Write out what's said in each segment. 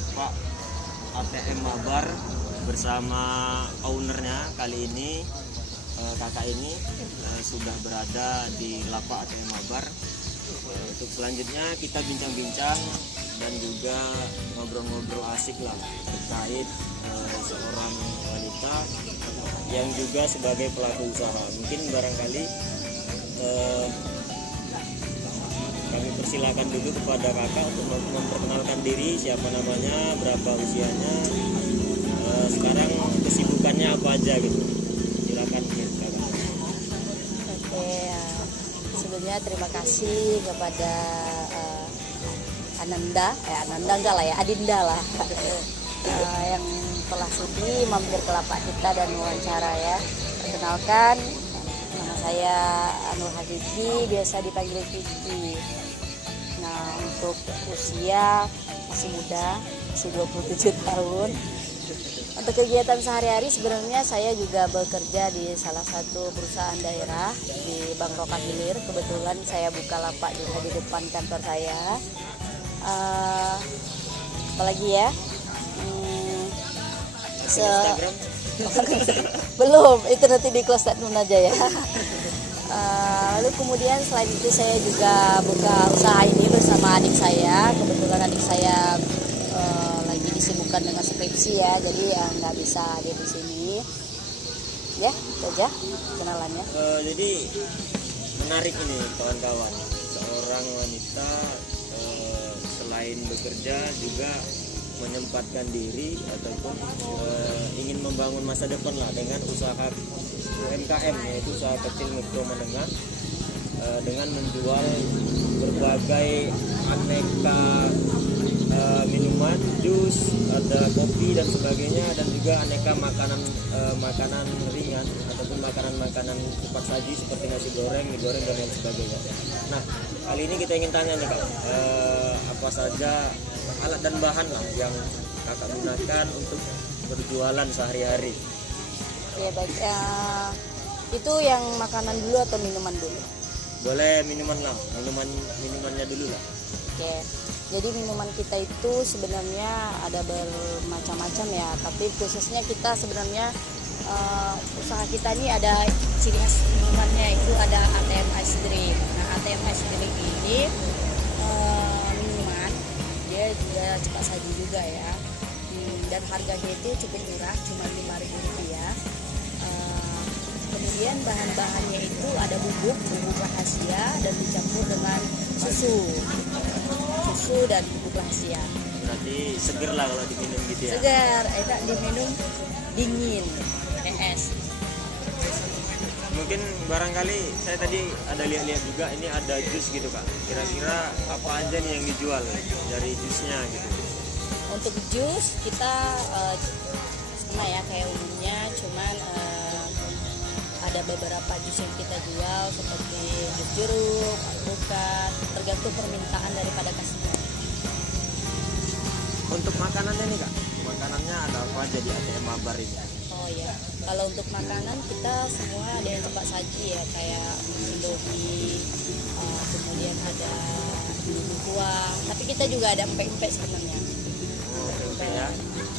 lapak ATM Mabar bersama ownernya. Kali ini kakak ini sudah berada di lapak ATM Mabar. Untuk selanjutnya kita bincang-bincang dan juga ngobrol-ngobrol asik lah terkait seorang wanita yang juga sebagai pelaku usaha. Mungkin barangkali kami persilakan dulu kepada kakak untuk memperkenalkan diri, siapa namanya, berapa usianya, sekarang kesibukannya apa aja gitu. Silakan kakak. Oke, sebelumnya terima kasih kepada Ananda enggak lah ya, Adinda lah yang telah sudi mampir ke lapak kita dan wawancara ya. Perkenalkan, nama saya Anur Habibi, biasa dipanggil Kiki. Nah, untuk usia masih muda, masih 27 tahun. Untuk kegiatan sehari-hari sebenarnya saya juga bekerja di salah satu perusahaan daerah di Bank Rokan Hilir. Kebetulan saya buka lapak juga di depan kantor saya. Apalagi ya? Instagram? Belum, itu nanti di close statement aja ya. Lalu kemudian selain itu saya juga buka usaha ini bersama adik saya. Kebetulan adik saya lagi disibukkan dengan skripsi ya, jadi nggak bisa hadir di sini. Ya, itu aja kenalannya. Jadi menarik ini kawan-kawan, seorang wanita selain bekerja juga menyempatkan diri ataupun ingin membangun masa depan lah dengan usaha UMKM, yaitu usaha kecil mikro menengah, dengan menjual berbagai aneka minuman, jus, ada kopi dan sebagainya, dan juga aneka makanan ringan ataupun makanan cepat saji seperti nasi goreng, mie goreng dan lain sebagainya. Nah, kali ini kita ingin tanya nih kak, apa saja alat dan bahan lah yang kakak gunakan untuk berjualan sehari-hari? Ya baik, itu yang makanan dulu atau minuman dulu? Boleh minuman lah, minumannya dulu lah. Oke, jadi minuman kita itu sebenarnya ada bermacam-macam ya, tapi khususnya kita sebenarnya usaha kita ini ada ciri khas minumannya, itu ada ATM Ice Drink. Nah, ATM Ice Drink ini minuman, dia juga cepat saji juga ya, dan harganya itu cukup murah, cuma Rp5.000. Kemudian bahan-bahannya itu ada bubuk rahasia dan dicampur dengan susu dan bubuk rahasia. Berarti seger lah kalau diminum gitu ya? Segar, enak diminum dingin, es. Mungkin barangkali saya tadi ada lihat-lihat juga ini ada jus gitu kak. Kira-kira apa aja nih yang dijual dari jusnya gitu? Untuk jus kita sama ya kayak umumnya, cuman ada beberapa jus yang kita jual seperti jus jeruk, alpukat, tergantung permintaan daripada customer. Untuk makanannya nih kak, makanannya ada apa aja di ATM Mabar ini? Oh ya, kalau untuk makanan kita semua ada yang cepat saji ya, kayak Indomie, kemudian ada kuah, tapi kita juga ada empek-empek sebenarnya. Oke ya.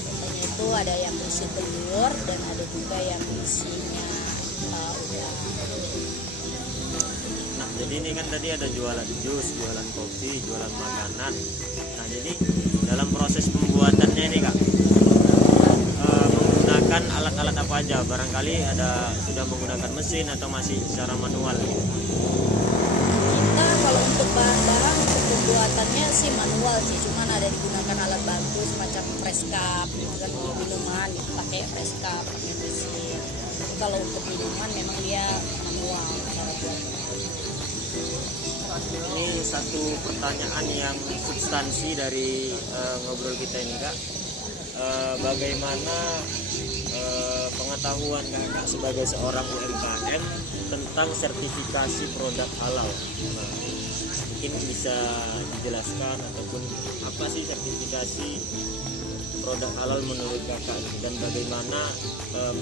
Empeknya itu ada yang berisi telur dan ada juga yang isinya udang. Nah jadi ini kan tadi ada jualan jus, jualan kopi, jualan makanan. Nah jadi dalam proses pembuatannya ini kak, menggunakan alat-alat apa aja? Barangkali ada sudah menggunakan mesin atau masih secara manual gitu? Kita kalau untuk bahan-bahan untuk pembuatannya sih manual sih, cuman ada digunakan alat bantu semacam press cup, kan minuman itu pakai press cup, pakai mesin. Tapi kalau untuk minuman memang dia manual cara buatnya. Ini satu pertanyaan yang substansi dari ngobrol kita ini kak. Bagaimana pengetahuan kakak sebagai seorang UMKM tentang sertifikasi produk halal? Nah, mungkin bisa dijelaskan ataupun apa sih sertifikasi produk halal menurut kakak dan bagaimana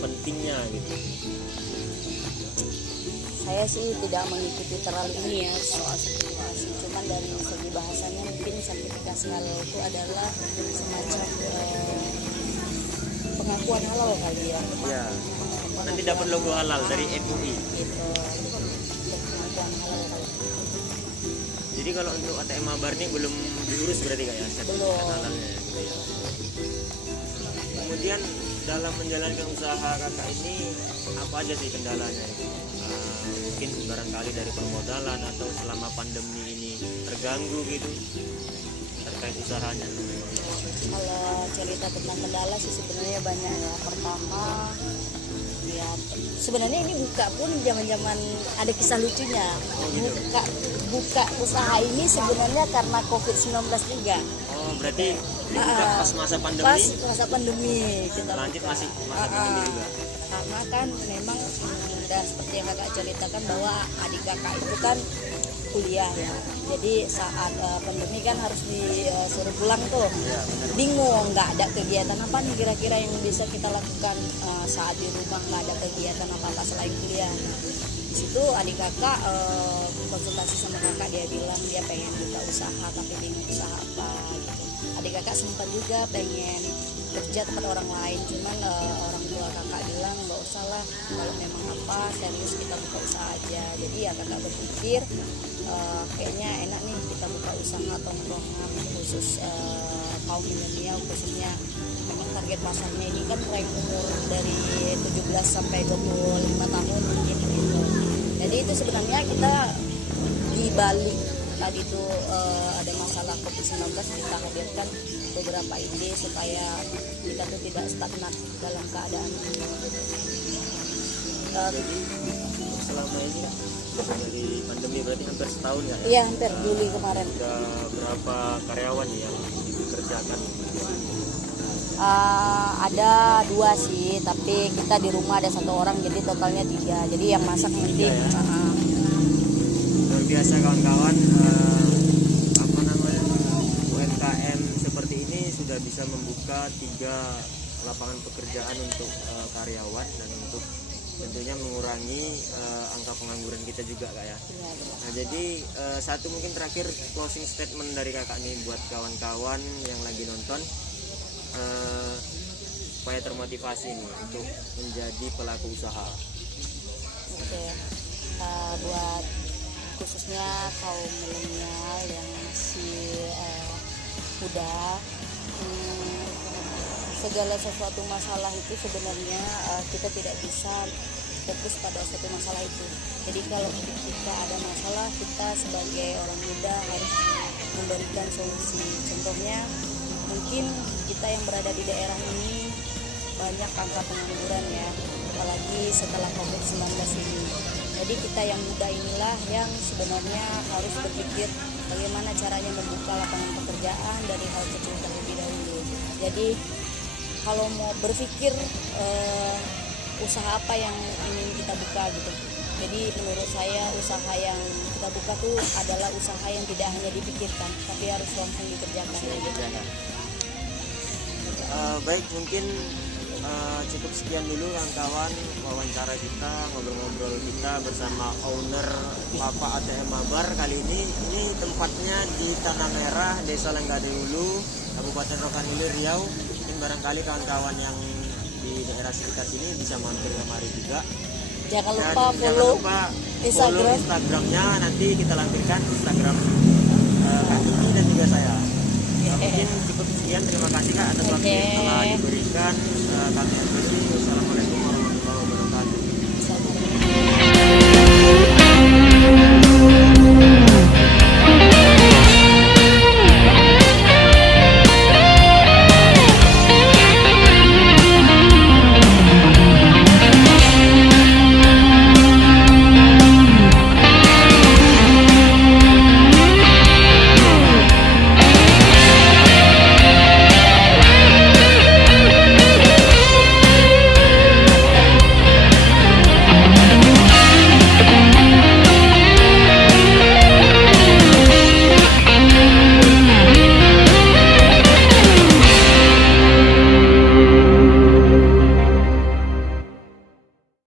pentingnya gitu? Saya sih tidak mengikuti terlalu ini ya soal sertifikasi, cuman dari segi bahasanya mungkin sertifikasi halal itu adalah semacam pengakuan halal kali ya. Ya. Nanti dapat logo halal dari MUI. Gitu. Pengakuan halal kali. Jadi kalau untuk ATM Mabar ini belum diurus berarti kak ya sertifikat Belum. halalnya gitu ya. Kemudian dalam menjalankan usaha kakak ini apa aja sih kendalanya itu? Mungkin barangkali dari permodalan atau selama pandemi ini terganggu gitu terkait usahanya. Kalau cerita tentang kendala sih sebenarnya banyak ya. Pertama, ya sebenarnya ini buka pun zaman-zaman ada kisah lucunya. Gitu. Buka usaha ini sebenarnya karena COVID-19 juga. Oh berarti dibuka pas masa pandemi? Pas masa pandemi kita Lanjut buka. masih masa pandemi juga. Karena kan memang udah seperti yang kakak ceritakan bahwa adik kakak itu kan kuliah ya. Jadi saat pandemi kan harus disuruh pulang tuh. Ya, benar. Bingung, nggak ada kegiatan apa nih kira-kira yang bisa kita lakukan saat di rumah, nggak ada kegiatan apa-apa selain kuliah. Di situ adik kakak konsultasi sama kakak, dia bilang dia pengen buka usaha tapi bingung usaha apa gitu. Adik kakak sempat juga pengen kerja tempat orang lain, cuman orang tua kakak bilang nggak usah lah, kalau memang apa serius kita buka usaha aja. Jadi ya kakak berpikir kayaknya enak nih kita buka usaha tongkrongan khusus kaum milenial, khususnya memang target pasarnya ini kan range umur dari 17 sampai 25 tahun mungkin gitu. Jadi itu sebenarnya kita di balik tadi itu ada masalah COVID-19, kita hadirkan beberapa ide supaya kita tuh tidak stagnan dalam keadaan ini. Jadi selama ini dari pandemi berarti hampir setahun ya? Iya, hampir Juli kemarin. Sudah berapa karyawan yang dikerjakan? Ada 2 sih, tapi kita di rumah ada 1 orang, jadi totalnya 3. Jadi yang masak nanti. Ya. Luar biasa kawan-kawan, apa namanya, UMKM seperti ini sudah bisa membuka 3 lapangan pekerjaan untuk karyawan dan untuk tentunya mengurangi angka pengangguran kita juga kak ya. Iya, Nah jadi satu mungkin terakhir closing statement dari kakak nih buat kawan-kawan yang lagi nonton supaya termotivasi nih untuk menjadi pelaku usaha. Oke. Buat khususnya kaum milenial yang masih muda, segala sesuatu masalah itu sebenarnya kita tidak bisa fokus pada satu masalah itu. Jadi kalau kita ada masalah, kita sebagai orang muda harus memberikan solusi. Contohnya mungkin kita yang berada di daerah ini banyak angka pengangguran ya, apalagi setelah COVID-19 ini. Jadi kita yang muda inilah yang sebenarnya harus berpikir bagaimana caranya membuka lapangan pekerjaan dari hal kecil terlebih dahulu. Jadi kalau mau berpikir usaha apa yang ingin kita buka gitu. Jadi menurut saya usaha yang kita buka tuh adalah usaha yang tidak hanya dipikirkan, tapi harus langsung dikerjakan. Baik, mungkin cukup sekian dulu kawan-kawan wawancara kita, ngobrol-ngobrol kita bersama owner Papa ATM Mabar kali ini. Ini tempatnya di Tanah Merah, Desa Lenggade Hulu, Kabupaten Rokan Hilir, Riau. Mungkin barangkali kawan-kawan yang di daerah sekitar sini bisa mampir kemari juga. Jangan Dan lupa jangan follow lupa Instagram. Instagramnya, nanti kita lampirkan Instagram Kak Kiki dan juga saya. Mungkin cukup sekian, terima kasih Kak atas waktu yang telah diberikan kami.